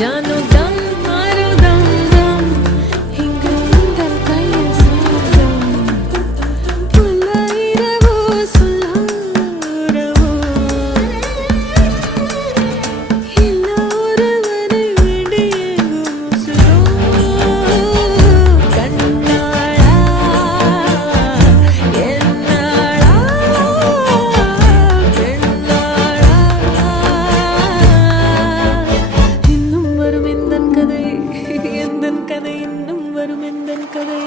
Ya know. வருமெந்தன் கதை